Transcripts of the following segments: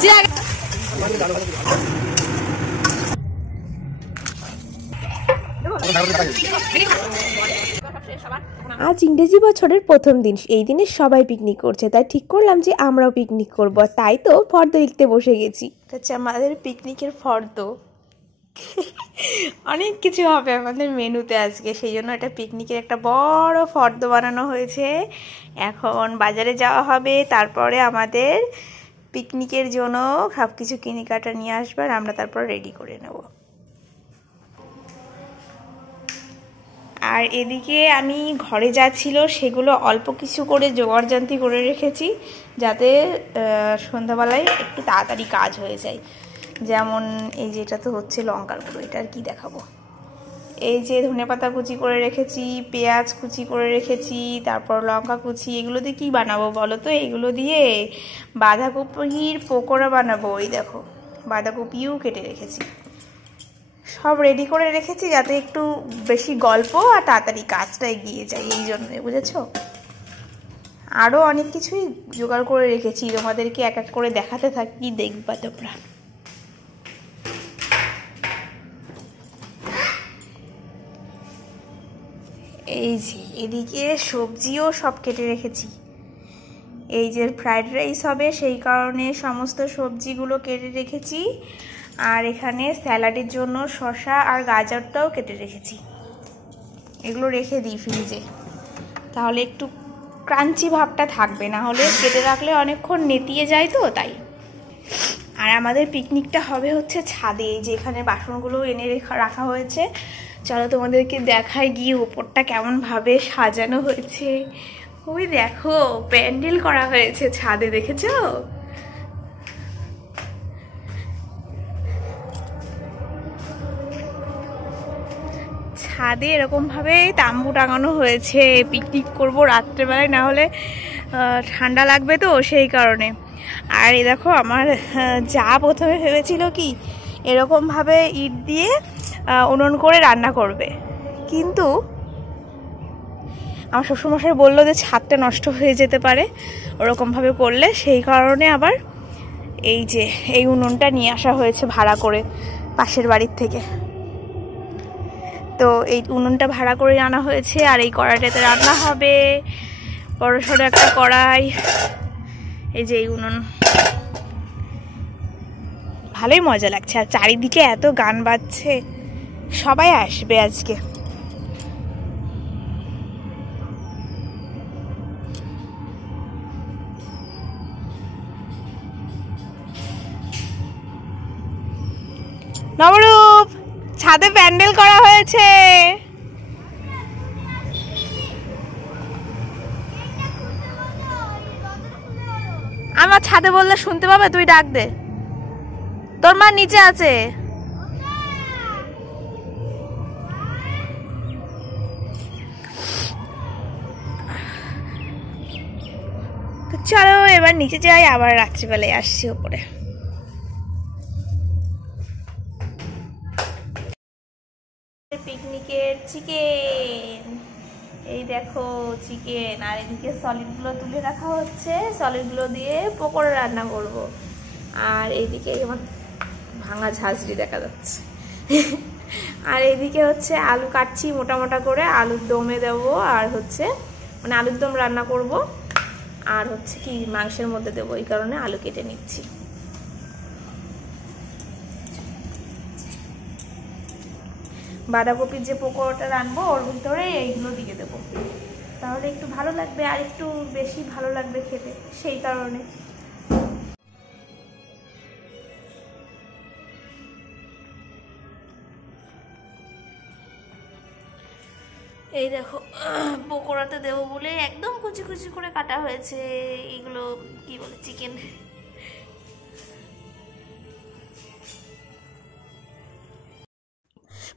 আজ ইংরেজি বছরের প্রথম দিন, এই দিনে সবাই পিকনিক করছে, তাই ঠিক করলাম যে আমরাও পিকনিক করব। তাই তো ফর্দ লিখতে বসে গেছি। হচ্ছে আমাদের পিকনিকের ফর্দ। অনেক কিছু হবে আমাদের মেনুতে আজকে, সেই জন্য একটা পিকনিকের একটা বড় ফর্দ বানানো হয়েছে। এখন বাজারে যাওয়া হবে, তারপরে আমাদের পিকনিকের জন্য সব কিছু কেনাকাটা নিয়ে আসবে আর আমরা তারপর রেডি করে নেব। আর এদিকে আমি ঘরে যা ছিল সেগুলো অল্প কিছু করে জোগাড়জান্তি করে রেখেছি, যাতে সন্ধ্যাবেলায় একটু তাড়াতাড়ি কাজ হয়ে যায়। যেমন এই যেটা তো হচ্ছে লঙ্কার গুঁড়ো, এটা আর কি দেখাবো। এই যে ধনেপাতা কুচি করে রেখেছি, পেঁয়াজ কুচি করে রেখেছি, তারপর লঙ্কা কুচি। এগুলো দিয়ে কী বানাবো বলো তো? এগুলো দিয়ে বাঁধাকপির পকোড়া বানাবো। এই দেখো, বাঁধাকপিও কেটে রেখেছি, সব রেডি করে রেখেছি যাতে একটু বেশি গল্প আর তাড়াতাড়ি কাজটা এগিয়ে যায়, এই জন্য, বুঝেছো? আরও অনেক কিছুই জোগাড় করে রেখেছি, তোমাদেরকে এক এক করে দেখাতে থাকি, দেখবা তোমরা। এই যে এদিকে সবজিও সব কেটে রেখেছি। এই যে ফ্রাইড রাইস হবে সেই কারণে সমস্ত সবজিগুলো কেটে রেখেছি। আর এখানে স্যালাডের জন্য শসা আর গাজরটাও কেটে রেখেছি। এগুলো রেখে দিই ফ্রিজে, তাহলে একটু ক্রাঞ্চি ভাবটা থাকবে, না হলে কেটে রাখলে অনেকক্ষণ নেতিয়ে যায় তো, তাই। আর আমাদের পিকনিকটা হবে হচ্ছে ছাদে, যেখানে বাসনগুলো এনে রাখা হয়েছে। চলো তোমাদেরকে দেখাই গিয়ে ওপরটা কেমনভাবে সাজানো হয়েছে। ওই দেখো, প্যান্ডেল করা হয়েছে ছাদে, দেখেছো? ছাদে এরকমভাবে তাম্বু টাঙানো হয়েছে। পিকনিক করব রাত্রেবেলায়, না হলে ঠান্ডা লাগবে তো, সেই কারণে। আর এই দেখো, আমার যা প্রথমে ভেবেছিল কি এরকমভাবে ইট দিয়ে উনুন করে রান্না করবে, কিন্তু আমার শ্বশুরমশাই বললো যে ছাদটা নষ্ট হয়ে যেতে পারে ওরকমভাবে করলে, সেই কারণে আবার এই যে এই উনুনটা নিয়ে আসা হয়েছে ভাড়া করে পাশের বাড়ির থেকে। তো এই উনুনটা ভাড়া করে আনা হয়েছে, আর এই কড়াইটাতে রান্না হবে, বড় সড়ো একটা কড়াই। এই যে এই উনুন, ভালোই মজা লাগছে। আর চারিদিকে এত গান বাজছে, সবাই আসবে আজকে। নবরূপ, ছাদে প্যান্ডেল করা হয়েছে। আমার ছাদে বললে শুনতে পাবে, তুই ডাক দে। তোর মা নিচে আছে। চলো এবার নিচে যাই, আবার রাত্রিবেলায় আসছি ওপরে। পিকনিকের চিকেন, এই দেখো চিকেন। আর এদিকে সলিডগুলো তুলে রাখা হচ্ছে, সলিডগুলো দিয়ে পকোড়া রান্না করব। আর এইদিকে আমার ভাঙা ঝাঁঝরি দেখা যাচ্ছে। আর এইদিকে হচ্ছে আলু কাটছি মোটা মোটা করে, আলুর দমে দেবো, আর হচ্ছে মানে আলুর দম রান্না করব, আর হচ্ছে কি মাংসের মধ্যে দেবো, এই কারণে আলু কেটে নিচ্ছি। বাঁধাকপির যে পকোড়াটা রানবো ওর ভিতরে এইগুলো দিয়ে দেবো, তাহলে একটু ভালো লাগবে, আর একটু বেশি ভালো লাগবে খেতে, সেই কারণে। এই দেখো, পকোড়াতে দেবো বলে একদম কুচি কুচি করে কাটা হয়েছে। এগুলো কি বলে, চিকেন।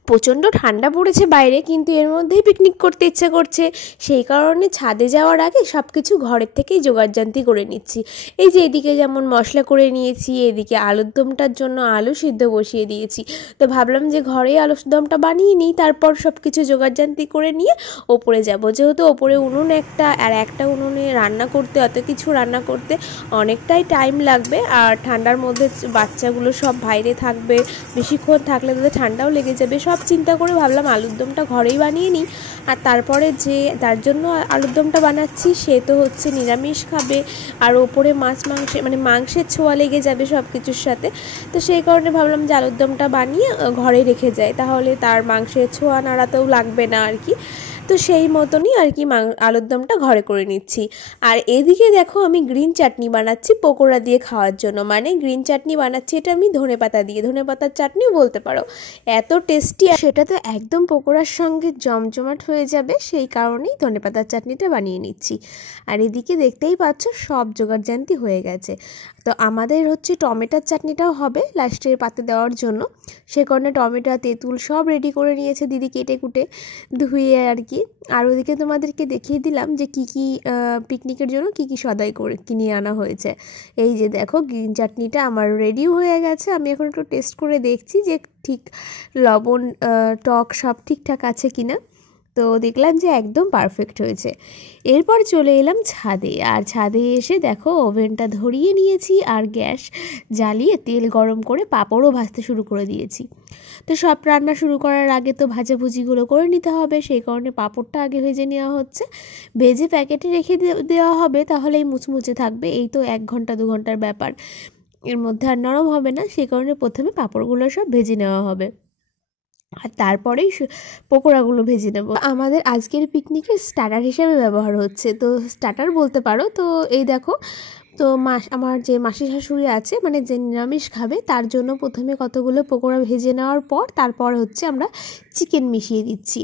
প্রচণ্ড ঠান্ডা পড়েছে বাইরে, কিন্তু এর মধ্যেই পিকনিক করতে ইচ্ছে করছে। সেই কারণে ছাদে যাওয়ার আগে সব কিছু ঘরের থেকেই জোগাড়জান্তি করে নিচ্ছি। এই যে এদিকে যেমন মশলা করে নিয়েছি, এদিকে আলুর দমটার জন্য আলু সিদ্ধ বসিয়ে দিয়েছি। তো ভাবলাম যে ঘরেই আলুর দমটা বানিয়ে নিই, তারপর সব কিছু জোগাড়জান্তি করে নিয়ে ওপরে যাব। যেহেতু ওপরে উনুন একটা, আর একটা উনুনে রান্না করতে, অত কিছু রান্না করতে অনেকটাই টাইম লাগবে। আর ঠান্ডার মধ্যে বাচ্চাগুলো সব বাইরে থাকবে, বেশিক্ষণ থাকলে তাদের ঠান্ডাও লেগে যাবে। সব চিন্তা করে ভাবলাম আলুর দমটা ঘরেই বানিয়ে নিই। আর তারপরে যে তার জন্য আলুর দমটা বানাচ্ছি সে তো হচ্ছে নিরামিষ খাবে, আর ওপরে মাংসের ছোঁয়া লেগে যাবে সব কিছুর সাথে। তো সেই কারণে ভাবলাম যে আলুর দমটা বানিয়ে ঘরে রেখে যায়, তাহলে তার মাংসের ছোঁয়া নাড়াতেও লাগবে না আর কি। তো সেই মতনই আর কি আলুর দমটা ঘরে করে নিচ্ছি। আর এদিকে দেখো আমি গ্রিন চাটনি বানাচ্ছি পকোড়া দিয়ে খাওয়ার জন্য। মানে গ্রিন চাটনি বানাচ্ছি, এটা আমি ধনেপাতা দিয়ে, ধনেপাতার চাটনিও বলতে পারো। এত টেস্টি, সেটা তো একদম পকোড়ার সঙ্গে জমজমাট হয়ে যাবে, সেই কারণেই ধনেপাতার চাটনিটা বানিয়ে নিচ্ছি। আর এদিকে দেখতেই পাচ্ছ সব জোগাড়জান্তি হয়ে গেছে। তো আমাদের হচ্ছে টমেটোর চাটনিটাও হবে লাস্টের পাতে দেওয়ার জন্য, সে কারণে টমেটো তেঁতুল সব রেডি করে নিয়েছে দিদি, কেটে কুটে ধুয়ে আর কি। আর ওদিকে তোমাদেরকে দেখিয়ে দিলাম যে কি কি পিকনিকের জন্য কি কি সদাই করে কিনে আনা হয়েছে। এই যে দেখো গ্রিন চাটনিটা আমার রেডিও হয়ে গেছে। আমি এখন একটু টেস্ট করে দেখছি যে ঠিক লবণ টক সব ঠিকঠাক আছে কিনা। তো দেখলাম যে একদম পারফেক্ট হয়েছে। এরপর চলে এলাম ছাদে, আর ছাদে এসে দেখো ওভেনটা ধরিয়ে নিয়েছি, আর গ্যাস জ্বালিয়ে তেল গরম করে পাঁপড়ও ভাজতে শুরু করে দিয়েছি। তো সব রান্না শুরু করার আগে তো ভাজাভুজিগুলো করে নিতে হবে, সেই কারণে পাঁপড়টা আগে ভেজে নেওয়া হচ্ছে। ভেজে প্যাকেটে রেখে দেওয়া হবে, তাহলেই মুচমুচে থাকবে। এই তো 1 ঘন্টা 2 ঘন্টার ব্যাপার, এর মধ্যে আর নরম হবে না। সেই কারণে প্রথমে পাঁপড়গুলো সব ভেজে নেওয়া হবে, আর তারপরেই পকোড়াগুলো ভেজে নেব। আমাদের আজকের পিকনিকের স্টার্টার হিসেবে ব্যবহার হচ্ছে, তো স্টার্টার বলতে পারো। তো এই দেখো, তো আমার যে মাসি শাশুড়ি আছে, মানে যে নিরামিষ খাবে, তার জন্য প্রথমে কতগুলো পকোড়া ভেজে নেওয়ার পর তারপর হচ্ছে আমরা চিকেন মিশিয়ে দিচ্ছি।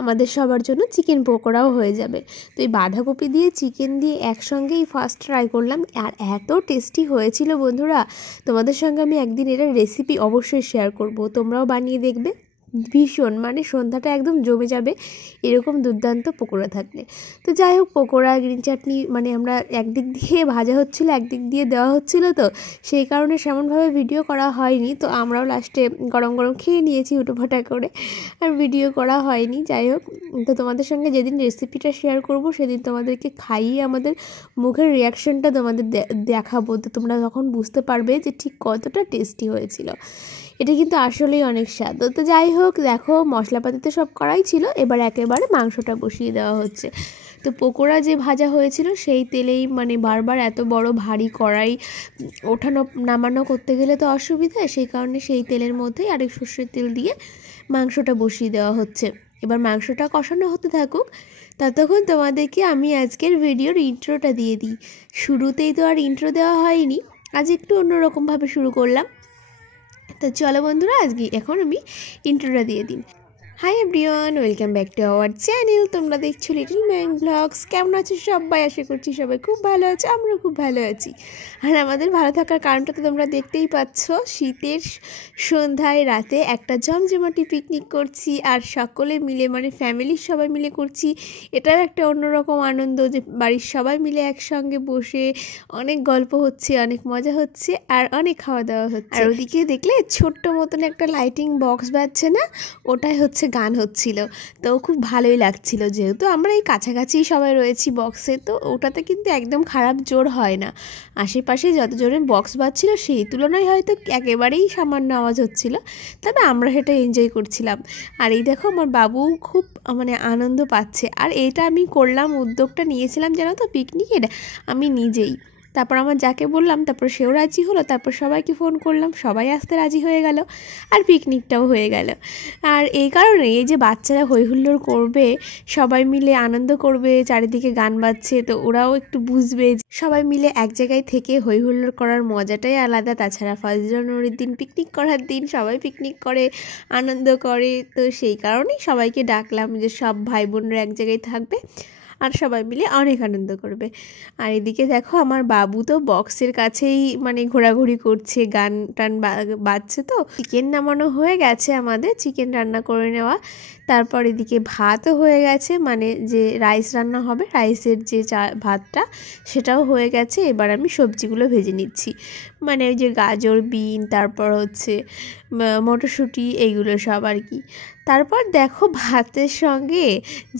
আমাদের সবার জন্য চিকেন পকোড়াও হয়ে যাবে। তো এই বাঁধাকপি দিয়ে চিকেন দিয়ে একসঙ্গেই ফার্স্ট ট্রাই করলাম, আর এত টেস্টি হয়েছিল বন্ধুরা। তোমাদের সঙ্গে আমি একদিন এটার রেসিপি অবশ্যই শেয়ার করব, তোমরাও বানিয়ে দেখবে। ভীষণ, মানে সন্ধ্যাটা একদম জমে যাবে এরকম দুর্দান্ত পকোড়া থাকলে। তো যাই হোক, পকোড়া গ্রিন চাটনি মানে আমরা একদিক দিয়ে ভাজা হচ্ছিলো, একদিক দিয়ে দেওয়া হচ্ছিলো, তো সেই কারণে সেমনভাবে ভিডিও করা হয়নি। তো আমরাও লাস্টে গরম গরম খেয়ে নিয়েছি হুটোফাটা করে, আর ভিডিও করা হয়নি। যাই হোক, তো তোমাদের সঙ্গে যেদিন রেসিপিটা শেয়ার করব সেদিন তোমাদেরকে খাইয়ে আমাদের মুখের রিয়াকশানটা তোমাদের দেখাবো। তো তোমরা তখন বুঝতে পারবে যে ঠিক কতটা টেস্টি হয়েছিল। এটা কিন্তু আসলেই অনেক স্বাদ। তো যাই হোক, দেখো মশলাপাতি তো সব করাই ছিল, এবার একেবারে মাংসটা বসিয়ে দেওয়া হচ্ছে। তো পকোড়া যে ভাজা হয়েছিল সেই তেলেই, মানে বারবার এত বড় ভারী কড়াই ওঠানো নামানো করতে গেলে তো অসুবিধা, সেই কারণে সেই তেলের মধ্যেই আরেক সর্ষের তেল দিয়ে মাংসটা বসিয়ে দেওয়া হচ্ছে। এবার মাংসটা কষানো হতে থাকুক, ততক্ষণ তোমাদেরকে আমি আজকের ভিডিওর ইন্ট্রোটা দিয়ে দিই। শুরুতেই তো আর ইন্ট্রো দেওয়া হয়নি, আজ একটু অন্যরকমভাবে শুরু করলাম। তো চলো বন্ধুরা, এখন আমি ইন্ট্রোটা দিয়ে দিই। Hi everyone, welcome back to our channel. তোমরা দেখছো লিটল ম্যান ব্লগস। কেমন আছো সবাই? আশা করছি সবাই খুব ভালো আছে, আমরা খুব ভালো আছি। আর আমাদের ভালো থাকার কারণটা তো তোমরা দেখতেই পাচ্ছ, শীতের সন্ধ্যায় রাতে একটা জমজমাটি পিকনিক করছি, আর সকলে মিলে, মানে ফ্যামিলির সবাই মিলে করছি। এটাও একটা অন্যরকম আনন্দ যে বাড়ির সবাই মিলে একসঙ্গে বসে অনেক গল্প হচ্ছে, অনেক মজা হচ্ছে, আর অনেক খাওয়া দাওয়া হচ্ছে। আর ওদিকে দেখলে ছোট্ট মতন একটা লাইটিং বক্স বাজছে না, ওটাই হচ্ছে গান হচ্ছিল। তো খুব ভালোই লাগছিল, যেহেতু আমরা এই কাছাকাছি সবাই রয়েছি বক্সে, তো ওটাতে কিন্তু একদম খারাপ জোর হয় না। আশেপাশে যত জোরে বক্স বাজছিল সেই তুলনায় হয়তো একেবারেই সামান্য আওয়াজ হচ্ছিল, তবে আমরা সেটা এনজয় করছিলাম। আর এই দেখো আমার বাবু খুব মানে আনন্দ পাচ্ছে। আর এটা আমি করলাম, উদ্যোগটা নিয়েছিলাম জানো তো পিকনিকের আমি নিজেই। তারপর আমার যাকে বললাম, তারপর সেও রাজি হলো, তারপর সবাইকে ফোন করলাম, সবাই আসতে রাজি হয়ে গেল, আর পিকনিকটাও হয়ে গেল। আর এই কারণে এই যে বাচ্চারা হইহুল্লোড় করবে, সবাই মিলে আনন্দ করবে, চারিদিকে গান বাজছে, তো ওরাও একটু বুঝবে সবাই মিলে এক জায়গায় থেকে হইহুল্লোড় করার মজাটাই আলাদা। তাছাড়া 1 জানুয়ারির দিন পিকনিক করার দিন, সবাই পিকনিক করে আনন্দ করে, তো সেই কারণেই সবাইকে ডাকলাম যে সব ভাই বোনরা এক জায়গায় থাকবে আর সবাই মিলে অনেক আনন্দ করবে। আর এদিকে দেখো আমার বাবু তো বক্সের কাছেই মানে ঘোরাঘুরি করছে, গান টান বাজছে। তো চিকেন নামানো হয়ে গেছে, আমাদের চিকেন রান্না করে নেওয়া। তারপর এদিকে ভাতও হয়ে গেছে, মানে যে রাইস রান্না হবে, রাইসের যে ভাতটা সেটাও হয়ে গেছে। এবার আমি সবজিগুলো ভেজে নিচ্ছি, মানে ওই যে গাজর, বিন, তারপর হচ্ছে মটরশুঁটি, এইগুলো সব আর কি। তারপর দেখো ভাতের সঙ্গে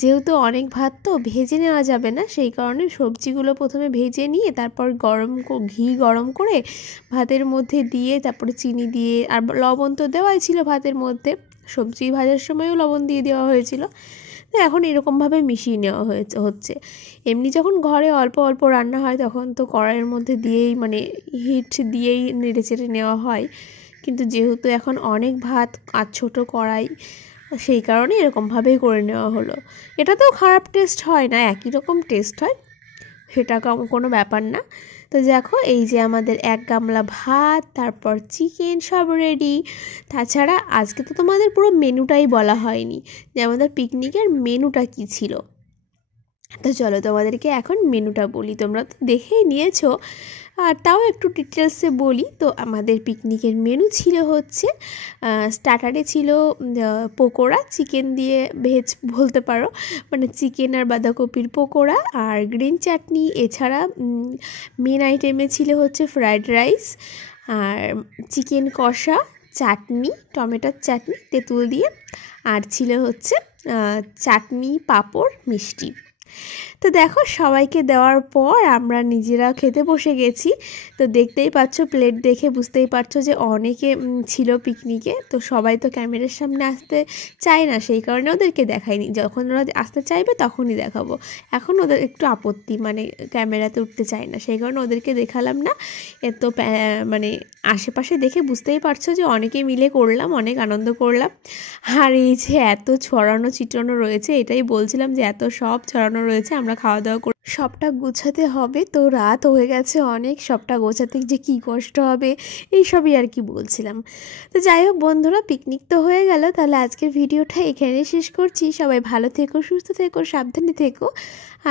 যেহেতু অনেক ভাত তো ভেজে নেওয়া যাবে না, সেই কারণে সবজিগুলো প্রথমে ভেজে নিয়ে তারপর ঘি গরম করে ভাতের মধ্যে দিয়ে তারপরে চিনি দিয়ে, আর লবণ তো দেওয়াই ছিল ভাতের মধ্যে, সবজি ভাজার সময়ও লবণ দিয়ে দেওয়া হয়েছিল। তো এখন এরকমভাবে মিশিয়ে নেওয়া হচ্ছে। এমনি যখন ঘরে অল্প অল্প রান্না হয় তখন তো কড়াইয়ের মধ্যে দিয়েই মানে হিট দিয়েই নেড়ে চেড়ে নেওয়া হয়, কিন্তু যেহেতু এখন অনেক ভাত আর ছোটো কড়াই, সেই কারণে এরকমভাবেই করে নেওয়া হলো। এটাতেও খারাপ টেস্ট হয় না, একই রকম টেস্ট হয়, সেটা কোনো ব্যাপার না। তো দেখো এই যে আমাদের 1 গামলা ভাত, তারপর চিকেন, সব রেডি। তাছাড়া আজকে তো তোমাদের পুরো মেনুটাই বলা হয়নি যে আমাদের পিকনিকের মেনুটা কী ছিল। তো চলো তোমাদেরকে এখন মেনুটা বলি, তোমরা তো দেখেই নিয়েছো, আর তাও একটু ডিটেলসে বলি। তো আমাদের পিকনিকের মেনু ছিল হচ্ছে স্টার্টারে ছিল পকোড়া, চিকেন দিয়ে ভেজ বলতে পারো, মানে চিকেন আর বাঁধাকপির পকোড়া আর গ্রিন চাটনি। এছাড়া মেন আইটেমে ছিল হচ্ছে ফ্রায়েড রাইস আর চিকেন কষা, চাটনি, টমেটোর চাটনি তেঁতুল দিয়ে, আর ছিল হচ্ছে চাটনি, পাঁপড়, মিষ্টি। তো দেখো সবাইকে দেওয়ার পর আমরা নিজেরা খেতে বসে গেছি। তো দেখতেই পাচ্ছ, প্লেট দেখে বুঝতেই পারছো যে অনেকে ছিল পিকনিকে। তো সবাই তো ক্যামেরার সামনে আসতে চায় না, সেই কারণে ওদেরকে দেখাইনি, যখন ওরা আসতে চাইবে তখনই দেখাবো। এখন ওদের একটু আপত্তি, মানে ক্যামেরাতে উঠতে চায় না, সেই কারণে ওদেরকে দেখালাম না। এত মানে আশেপাশে দেখে বুঝতেই পারছো যে অনেকে মিলে করলাম, অনেক আনন্দ করলাম। আর এই যে এত ছড়ানো ছিটানো রয়েছে, এটাই বলছিলাম যে এত সব ছড়ানো রয়েছে, আমরা খাওয়া দাওয়া করে সবটা গোছাতে হবে। তো রাত হয়ে গেছে অনেক, সবটা গোছাতে যে কী কষ্ট হবে এইসবই আর কি বলছিলাম। তো যাই হোক বন্ধুরা, পিকনিক তো হয়ে গেল, তাহলে আজকের ভিডিওটা এখানে শেষ করছি। সবাই ভালো থেকো, সুস্থ থেকো, সাবধানে থেকো।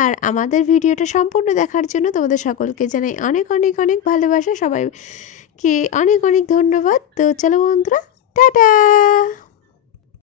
আর আমাদের ভিডিওটা সম্পূর্ণ দেখার জন্য তোমাদের সকলকে জানাই অনেক অনেক অনেক ভালোবাসা, সবাইকে অনেক অনেক ধন্যবাদ। তো চলো বন্ধুরা, টাটা।